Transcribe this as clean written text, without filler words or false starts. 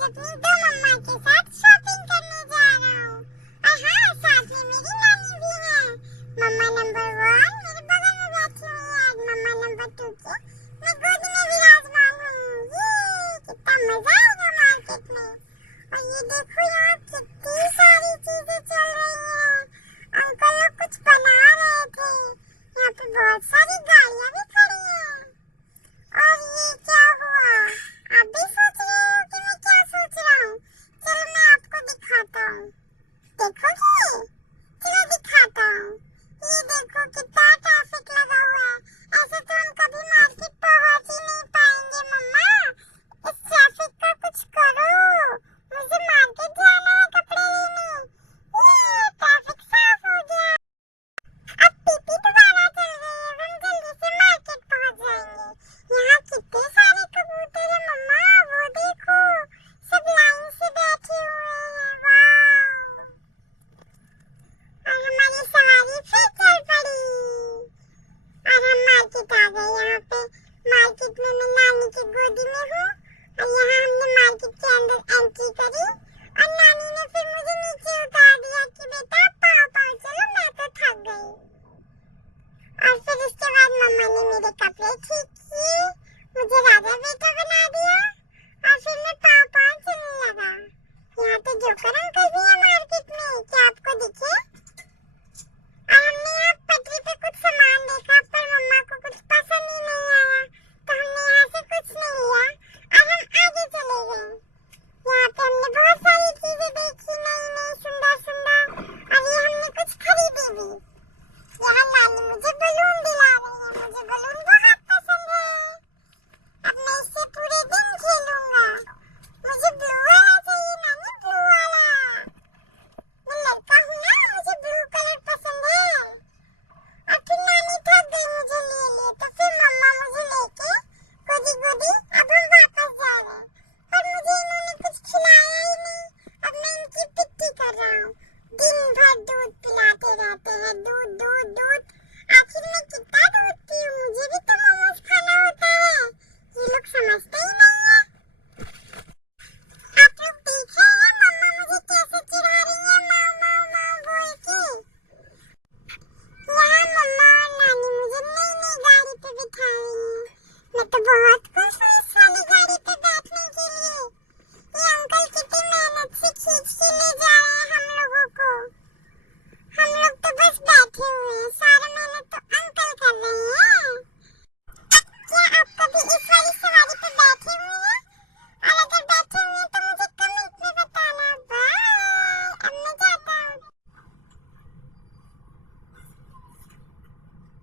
आज अपनी दो मम्मा के साथ शॉपिंग करने जा रहा हूँ। और हाँ, साथ में मेरी नानी भी है। मम्मा नंबर 1 मेरे बगल में बैठी हुई है। आज मम्मा नंबर 2 के मैं गोद में विराजमान हूँ। ये कितना मजा आएगा मार्केट में। और ये देखो यहाँ कितनी सारी चीजें चल रही हैं। अंकल लोग कुछ बना रहे थे। यहाँ पे बहुत सारी गाड़ियाँ भी खड़ी हैं। और ये क्या हुआ? आप भी सोच रहे हो कि मैं क्या सोच रहा हूँ? चलो मैं आपको दिखाता हूँ। देखोगे? चलो दिखाता हूँ। ये देखो कितना ट्रैफिक लगा हुआ है। ऐसे तो हम कभी मार्केट पहुँच ही नहीं पाएंगे। मम्मा, इस ट्रैफिक का कुछ करो। मुझे मार्केट जाना है कपड़े लेने। ये ट्रैफिक साफ हो गया। अब पीपी दोबारा चल रही है। हम जल्दी से मार्केट पहुँच जाएंगे। यहाँ कितने सारे कबूतर हैं मम्मा, वो देखो। सब लाइन से बैठे हुए हैं। वाह! और हमारी सवारी फिर चल पड़ी। और हम मार्केट आ गए। यहाँ पे मार्केट में मैं नानी की गोदी में हूँ। और यहाँ हमने मार्केट के अंदर एंट्री करी। और नानी ने फिर मुझे नीचे उतार दिया कि बेटा पाँव पाँव चलो, मैं तो थक गई। और फिर उसके बाद मम्मा ने मेरे कपड़े ठीक किए, मुझे राजा बेटा बना दिया। और फिर मैं पाँव पाँव चलने लगा। यहाँ तो जोकर अंकल भी है मार्केट में, क्या आपको दिखे? और हमने यहाँ पटरी पे कुछ सामान देखा, पर मम्मा को कुछ पसंद ही नहीं आया, तो हमने यहाँ से कुछ नहीं लिया और हम आगे चले गए। यहाँ पे हमने बहुत सारी चीजें देखी, नई नई सुंदर सुंदर, और ये हमने कुछ खरीदी भी। यहाँ नानी मुझे बलून दिला रही है। मुझे बलून बहुत पसंद है। अब मैं इससे पूरे दिन खेलूंगा। मुझे ब्लू वाला चाहिए नानी, ब्लू वाला। मैं लड़का हूँ ना, मुझे ब्लू कलर पसंद है। और फिर नानी थक गई मुझे ले, तो फिर मम्मा मुझे लेके गोदी गोदी अब हम वापस जा रहे हैं। पर मुझे इन्होंने कुछ खिलाया ही नहीं। अब मैं इनकी पिट्टी कर रहा हूँ। दिन भर दूध पिलाते रहते हैं, दूध दूध दूध। आखिर में कितना दूध पीऊँ? मुझे भी तो मोमोज खाना होता है। ये लोग समझते ही नहीं है। आप लोग देख रहे हैं मम्मा मुझे कैसे चिढ़ा रही है, माँ माँ माँ बोल के। यहाँ मम्मा और नानी मुझे नई नई गाड़ी पे बिठा रही हैं। मैं तो बहुत